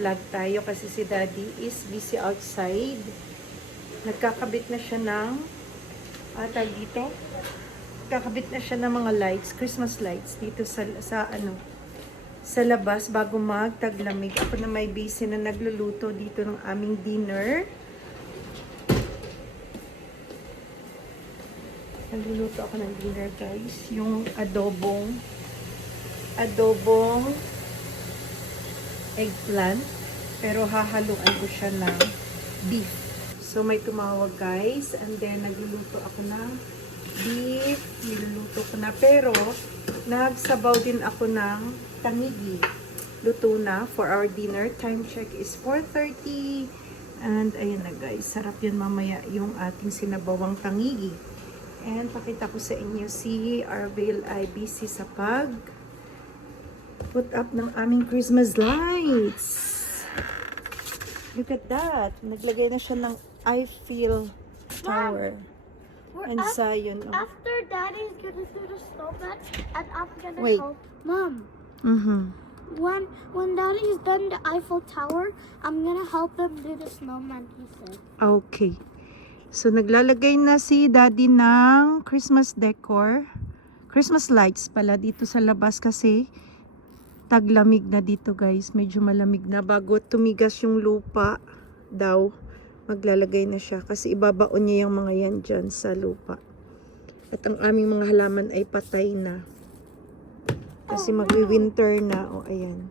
mag-vlog tayo kasi si Daddy is busy outside. Nagkakabit na siya ng tawag dito. Kakabit na siya ng mga lights, Christmas lights dito sa labas bago magtaglamig. Ako na may busy na nagluluto dito ng aming dinner. Nagluluto ako ng dinner, guys. Yung adobong eggplant. Pero hahaluan ko siya ng beef. So may tumawag, guys. And then nagluluto ako ng beef. Niluluto ko na. Pero nagsabaw din ako ng tangigi. Luto na for our dinner. Time check is 4:30. And ayun na, guys. Sarap yun mamaya yung ating sinabawang tangigi. And pakita ko sa inyo si Arvil ay busy sa put up ng aming Christmas lights. Look at that. Naglagay na siya ng Eiffel Tower. And Zion. After Daddy's gonna do the snowman, and I'm gonna Wait. help Mom. Mm-hmm. When Daddy's done the Eiffel Tower, I'm gonna help them do the snowman, he said. Okay. So, naglalagay na si Daddy ng Christmas decor. Christmas lights pala dito sa labas kasi taglamig na dito, guys. Medyo malamig na. Bago tumigas yung lupa daw, maglalagay na siya. Kasi ibabaon niya yung mga yan dyan sa lupa. At ang aming mga halaman ay patay na. Kasi magwi-winter na. O, ayan.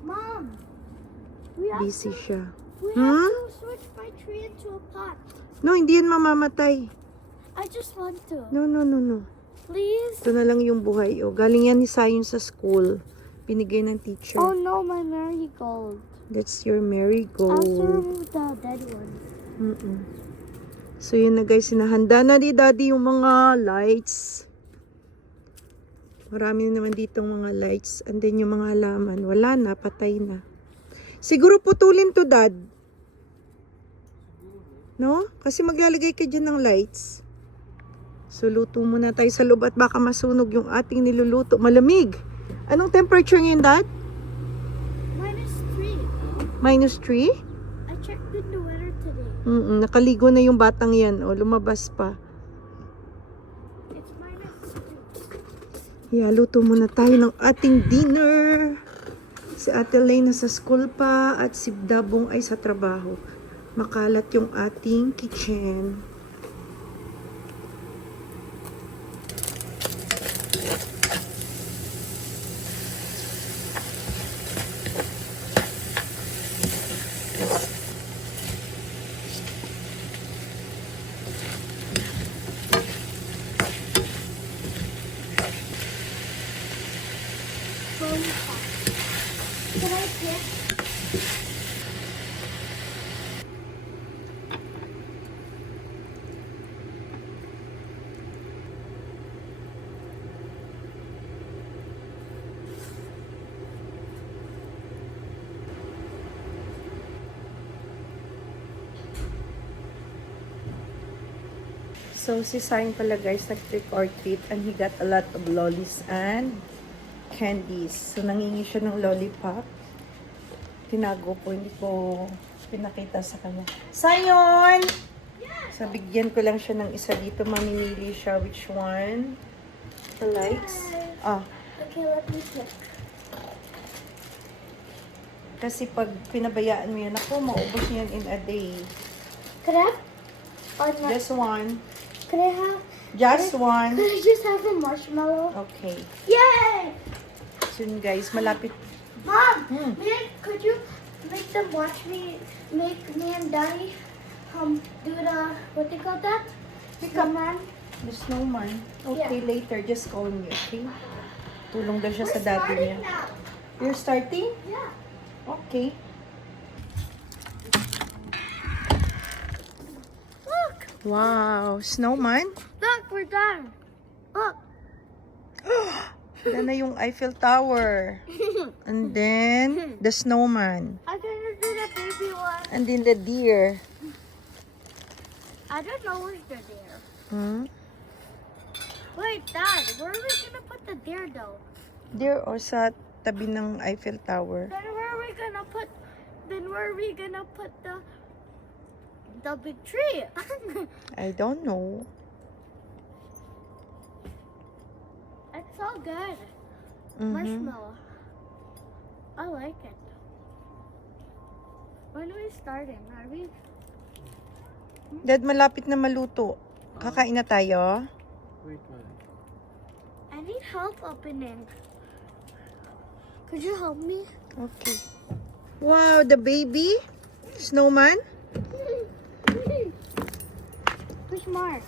Mom, we have Busy siya. we have to switch my tree into a pot. No, hindi yan mamamatay. I just want to. No. Please? Ito na lang yung buhay. O, galing yan ni Zion sa school. Binigay ng teacher. Oh no, my marigold. That's your I marigold. also remove the dead one. So, yun na, guys. Sinahanda na ni Daddy yung mga lights. Marami na naman ditong mga lights. And then yung mga halaman. Wala na. Patay na. Siguro putulin to, Dad. No? Kasi maglalagay ka dyan ng lights. So, luto muna tayo sa loob at baka masunog yung ating niluluto. Malamig. Anong temperature ngayon, Dad? -3. -3? I checked in the weather today. Nakaligo na yung batang yan. O, lumabas pa. It's -3. Yeah, luto muna tayo ng ating dinner. Si Ate Lane sa school pa at si Dabong ay sa trabaho. Makalat yung ating kitchen. Can I pick? So, si Sign pala, guys, nag-trick or treat and he got a lot of lollies and candies. So, nangingi siya ng lollipop. Tinago po, hindi ko pinakita sa kanya. Sayon! So, bigyan ko lang siya ng isa dito. Mamimili siya which one he likes. Okay, let me pick. Kasi pag pinabayaan mo yan, ako, maubos niyan in a day. Could I have? Or not? Just one. Could I have? Just one. Could I just have a marshmallow? Okay. Yay! So, yun, guys, malapit. Mom, could you make them watch me, make me and Daddy do the, what they call that? Snowman? The snowman. Okay, Yeah. later. Just call me, okay? Tulong daw siya We're sa daddy starting niya. now. You're starting? Yeah. Okay. Look! Wow, snowman? Look, we're done. Look. Yan na yung Eiffel Tower. And then, the snowman. I'm gonna do the baby one. And then the deer. I don't know where's the deer. Wait, Dad, where are we gonna put the deer though? Deer or sa tabi ng Eiffel Tower. Then where are we gonna put the big tree? I don't know. It's so good. Mhm. Marshmallow. I like it. When are we starting? Are we? Dad, malapit na maluto. Kakain na tayo. Wait, man. I need help opening. Could you help me? Okay. Wow, the baby snowman. Push more.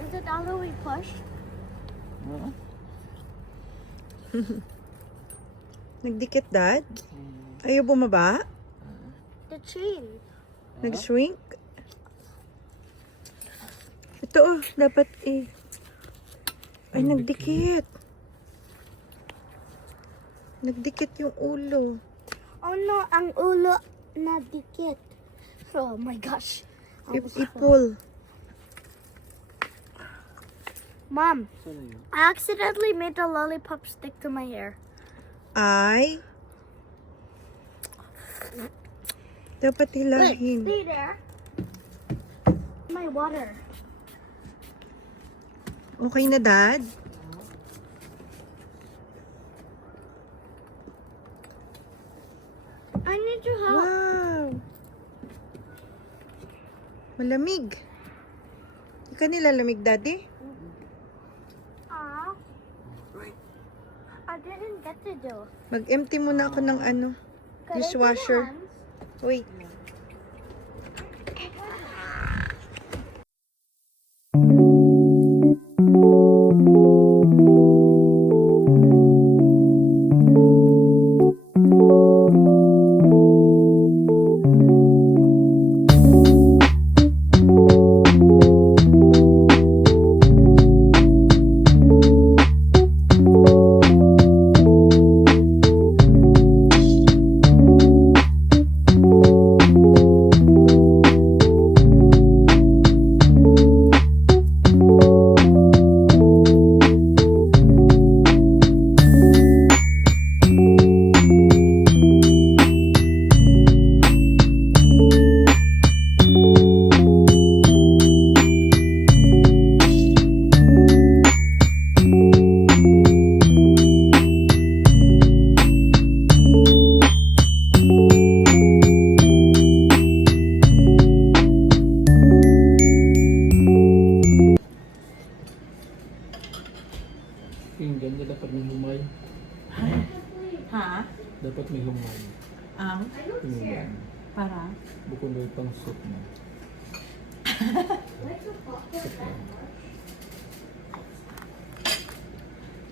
Is it all the way pushed? Huh? Nagdikit, Dad. Ayaw bumaba? The chain. Nag-shrink? Ito oh, dapat Ay, nagdikit. Nagdikit yung ulo. Oh no, ang ulo na dikit. Oh my gosh. Ipul. Mom, Saan na yun? I accidentally made the lollipop stick to my hair. Ay. Dapat hilahin. Stay there. My water. Okay na, Dad? I need your help. Wow. Malamig. Hindi ka nilalamig, Daddy? Aw. I didn't get to do. Mag-empty muna ako ng Could I do the dishwasher. hands? Wait. Pinggan na dapat may humay. Ha? Dapat may humay. Ang? Pinggan. Para? Bukod na pang soup mo.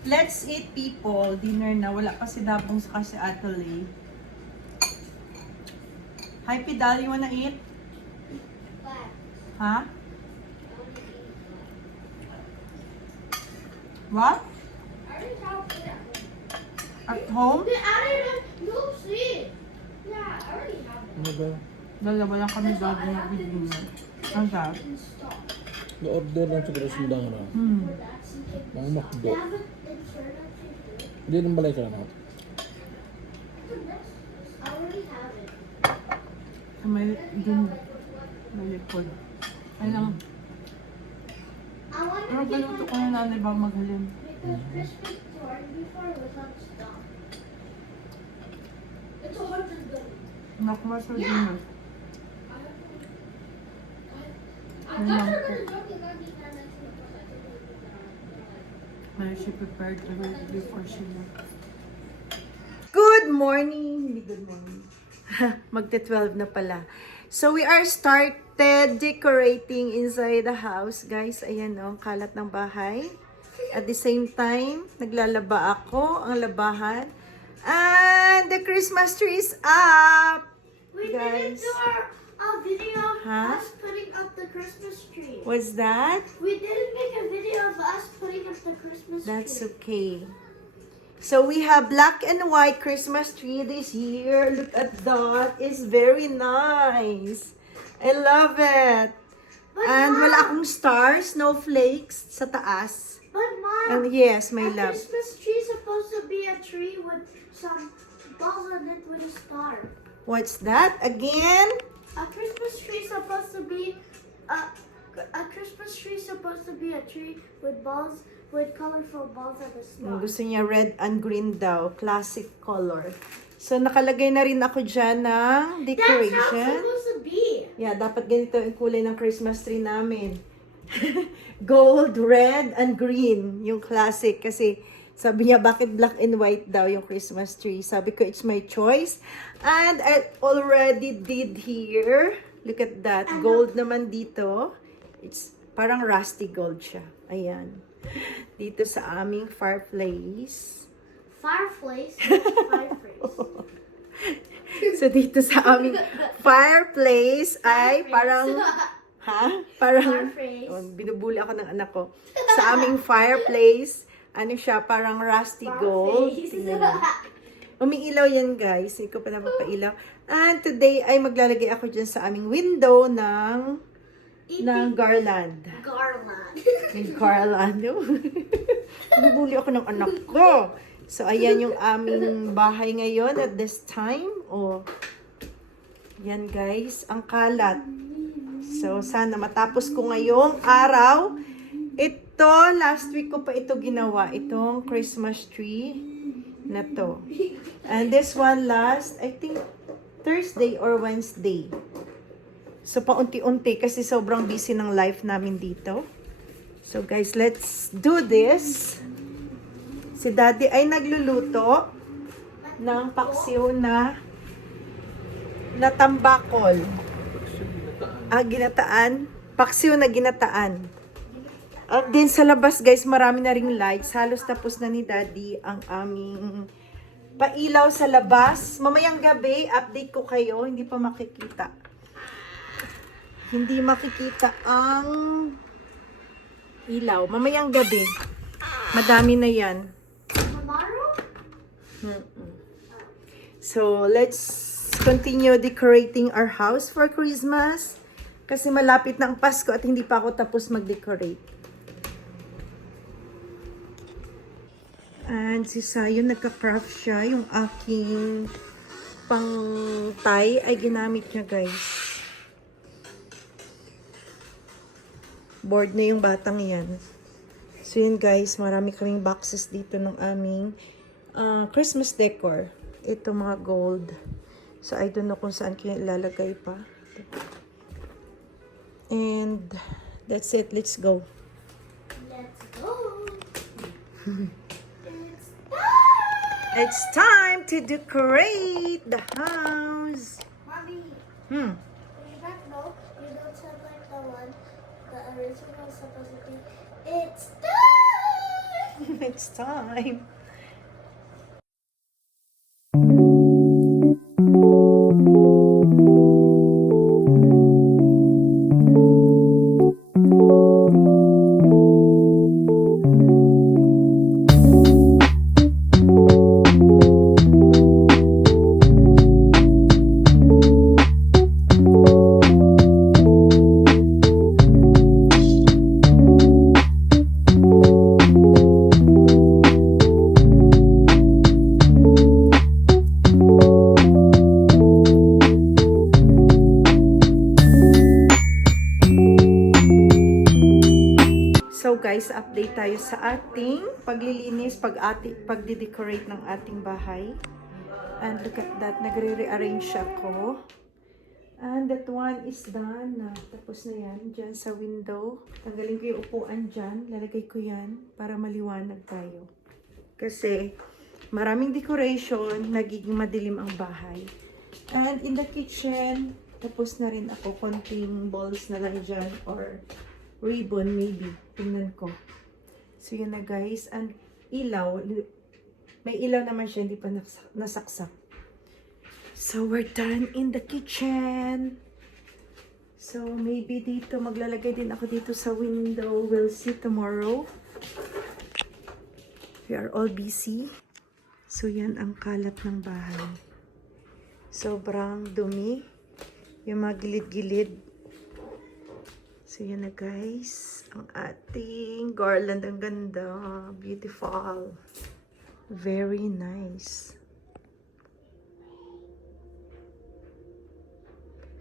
Let's eat, people. Dinner na. Wala kasi dabong sa kasi Atoly. Hi, Pidal. You wanna eat? Ha? What? At home? They added a new seed. Yeah, I already have it. Ano ba? Dalawa lang kami dog na dinner. Ang sarap. Na-order lang siguro sa mudangan na. Mga makdo. They have it inserted to Hindi nang balay ka lang ha. I already have it. Sa may dun. May likod. Ay lang. I wanted Pero to get galuto one ko na nanay ba maghalin. because Christmas corn before was on stock. It's $100. Nakuha sa dinner. I thought you were gonna joke about me Well, she prepared already before she left. Good morning! Hindi good morning. Magte-12 na pala. So, we are started decorating inside the house. Guys, ayan o, ang kalat ng bahay. At the same time, naglalaba ako, ang labahan. And the Christmas tree is up! We Guys. didn't do a video of Huh? us putting up the Christmas tree. What's that? We didn't make a video of us putting up the Christmas That's tree. okay. So we have black and white Christmas tree this year. Look at that. It's very nice. I love it. But And Mom, wala akong stars, snowflakes sa taas. But But Mom, And yes, my a love. Christmas tree is supposed to be a tree with some balls on it with a star. What's that again? A Christmas tree is supposed to be a Christmas tree is supposed to be a tree with balls with colorful balls and a star. Gusto niya red and green daw. Classic color. So, nakalagay na rin ako dyan ng That's how it's decoration. supposed to be. Yeah, dapat ganito yung kulay ng Christmas tree namin. Gold, red, and green. Yung classic. Kasi sabi niya, bakit black and white daw yung Christmas tree? Sabi ko, it's my choice. And I already did here. Look at that. Gold naman dito. It's parang rusty gold siya. Ayan. Dito sa aming fireplace. Fireplace. Fireplace. So, dito sa aming fireplace ay parang, ha? Parang, Fireplace. oh, binubuli ako ng anak ko. Sa aming fireplace, ano siya, parang rusty gold. Tingnan mo. Umiilaw yan, guys. Hindi ko pa napapailaw. And today ay maglalagay ako dyan sa aming window ng garland. Garland. Yung garland. Binubuli ako ng anak ko. So, ayan yung aming bahay ngayon at this time. Oh, yan guys, ang kalat. So, sana matapos ko ngayong araw. Ito, last week ko pa ito ginawa. Itong Christmas tree na to. And this one last, I think, Thursday or Wednesday. So, paunti-unti kasi sobrang busy ng life namin dito. So, guys, let's do this. Si Daddy ay nagluluto ng paksiw na tambakol. Ginataan. Paksiw na ginataan. At din sa labas, guys, marami na ring lights. Halos tapos na ni Daddy ang aming pailaw sa labas. Mamayang gabi, update ko kayo. Hindi pa makikita. Hindi makikita ang ilaw. Mamayang gabi. Madami na yan. Tomorrow? So, let's continue decorating our house for Christmas. Kasi malapit na ang Pasko at hindi pa ako tapos mag-decorate. And si Sayon, nagka-craft siya. Yung aking pang-tie ay ginamit niya, guys. Bored na yung batang yan. So yun guys, marami kaming boxes dito ng aming Christmas decor. Ito mga gold. So I don't know kung saan ko yung ilalagay pa. And that's it. Let's go. Let's go. It's time to decorate the house. Mommy, Hmm. you don't sound like the one the original was supposed to be. It's time! It's time. So guys, update tayo sa ating paglilinis, pagde-decorate ng ating bahay. And look at that, nagre-rearrange ako. And that one is done na. Tapos na yan, dyan sa window. Tanggalin ko yung upuan dyan, lalagay ko yan para maliwanag tayo. Kasi maraming decoration, nagiging madilim ang bahay. And in the kitchen, tapos na rin ako, konting balls na lang dyan or ribbon maybe. Tingnan ko. So yun na guys. And ilaw. May ilaw naman siya. Hindi pa nasaksak. So we're done in the kitchen. So maybe dito. Maglalagay din ako dito sa window. We'll see tomorrow. We are all busy. So yan ang kalat ng bahay. Sobrang dumi. Yung mga gilid-gilid. So, yan na guys. Ang ating garland. Ang ganda. Beautiful. Very nice.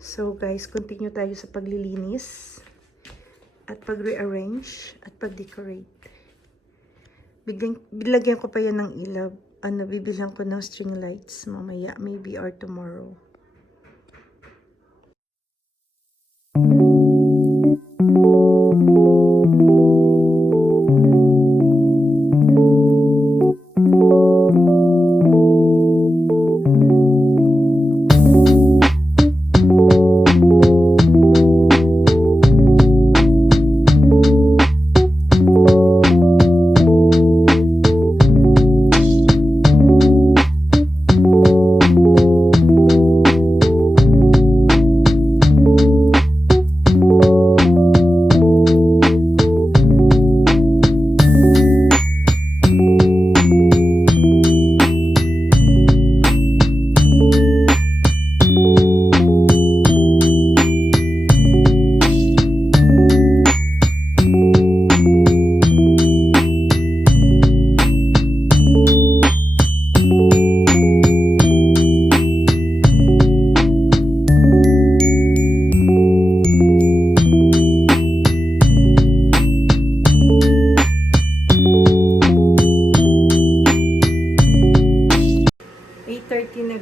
So, guys, continue tayo sa paglilinis at pag-rearrange at pag-decorate. Bilagyan ko pa yan ng ilaw. Bibilang ko ng string lights mamaya, maybe or tomorrow.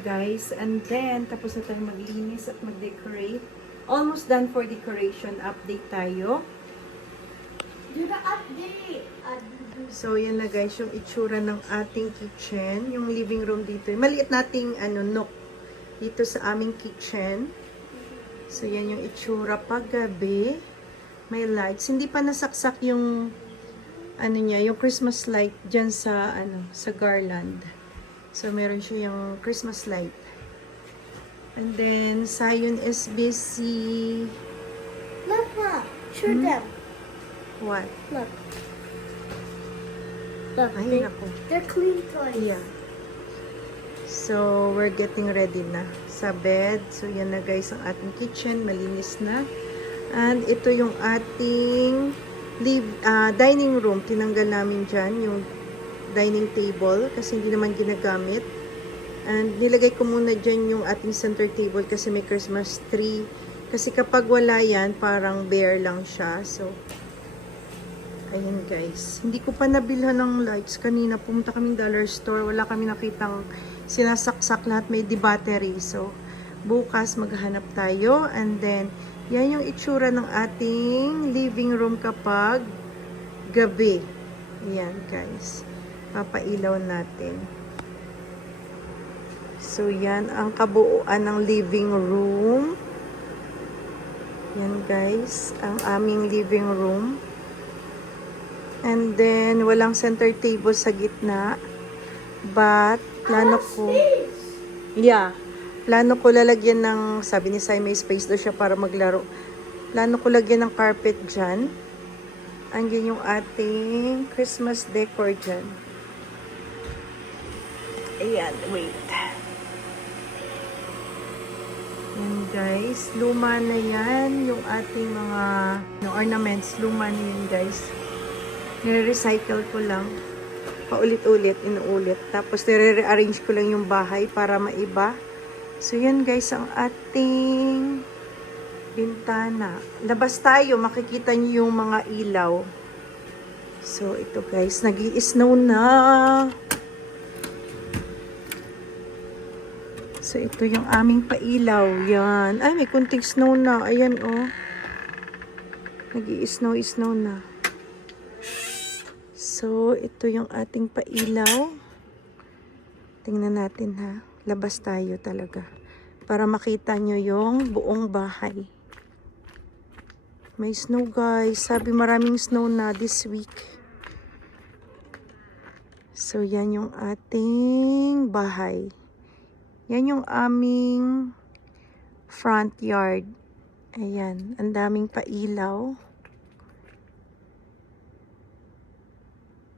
Guys, and then tapos na tayong maglinis at mag-decorate. Almost done for decoration. Update tayo. Do the update. So yan na guys, yung itsura ng ating kitchen, yung living room dito. Maliit nating nook dito sa aming kitchen. So yan yung itsura pag gabi. May lights. Hindi pa nasaksak yung yung Christmas light diyan sa sa garland. So, meron siya yung Christmas light. And then, Zion is busy. Look, Ma. Show them. What? Look. Look. Ay, naku. They're clean toys. Yeah. So, we're getting ready na sa bed. So, yan na guys ang ating kitchen. Malinis na. And ito yung ating dining room. Tinanggal namin dyan yung dining table kasi hindi naman ginagamit. And nilagay ko muna dyan yung ating center table kasi may Christmas tree. Kasi kapag wala yan, parang bare lang siya. So, ayan guys. Hindi ko pa nabilhan ng lights. Kanina pumunta kaming dollar store. Wala kami nakitang sinasaksak lahat. May battery. So, bukas maghanap tayo. And then, yan yung itsura ng ating living room kapag gabi. Ayan guys. Papailaw natin. So, yan ang kabuuan ng living room. Yan guys, ang aming living room. And then, walang center table sa gitna. But, plano ko... Yeah. Plano ko lalagyan ng... Sabi ni Sai, may space daw siya para maglaro. Plano ko lagyan ng carpet dyan. Andyan yung ating Christmas decor dyan. Ayan, wait. Yan guys, luma na yan. Yung ating mga ornaments, luma na yan guys. Nire-recycle ko lang. Paulit-ulit, inuulit. Tapos nire-rearrange ko lang yung bahay para maiba. So yan guys, ang ating bintana. Labas tayo, makikita niyo yung mga ilaw. So ito guys, nag-i-snow na. So, ito yung aming pailaw. Yan. Ay, may kunting snow na. Ayan, oh. Nag-i-snow na. So, ito yung ating pailaw. Tingnan natin, ha. Labas tayo talaga. Para makita nyo yung buong bahay. May snow, guys. Sabi maraming snow na this week. So, yan yung ating bahay. Yan yung aming front yard. Ayan, ang daming pailaw.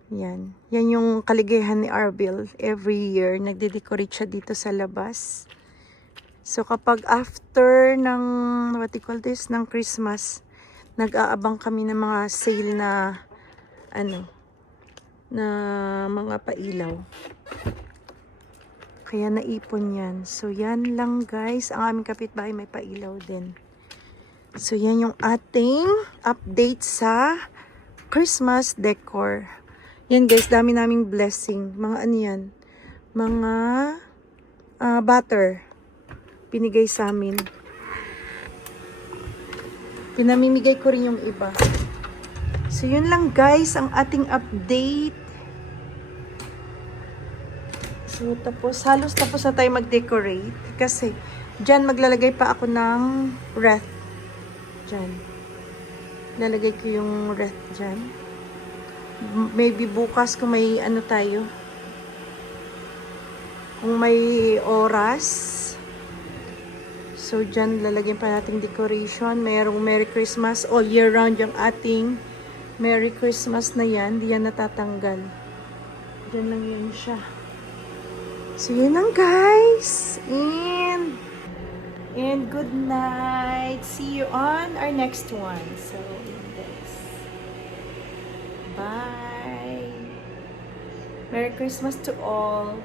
Yan. Yan yung kaligayahan ni Arbil. Every year, nagde-decorate siya dito sa labas. So, kapag after ng, what you call this, ng Christmas, Nag-aabang kami ng mga sale na na mga pailaw. Kaya naipon yan. So, yan lang guys. Ang aming kapitbahay may pailaw din. So, yan yung ating update sa Christmas decor. Yan guys, dami naming blessing. Mga ano yan? Mga butter. Pinigay sa amin. Pinamimigay ko rin yung iba. So, yun lang guys, ang ating update. So, halos tapos na tayo mag-decorate. Kasi, dyan maglalagay pa ako ng wreath. Dyan. Lalagay ko yung wreath dyan. Maybe bukas kung may ano tayo. Kung may oras. So, dyan lalagyan pa nating decoration. Merong Merry Christmas. All year round yung ating Merry Christmas na yan. Di yan natatanggal. Dyan lang yun siya. So, yun lang guys. And good night. See you on our next one. So, yun guys. Bye. Merry Christmas to all.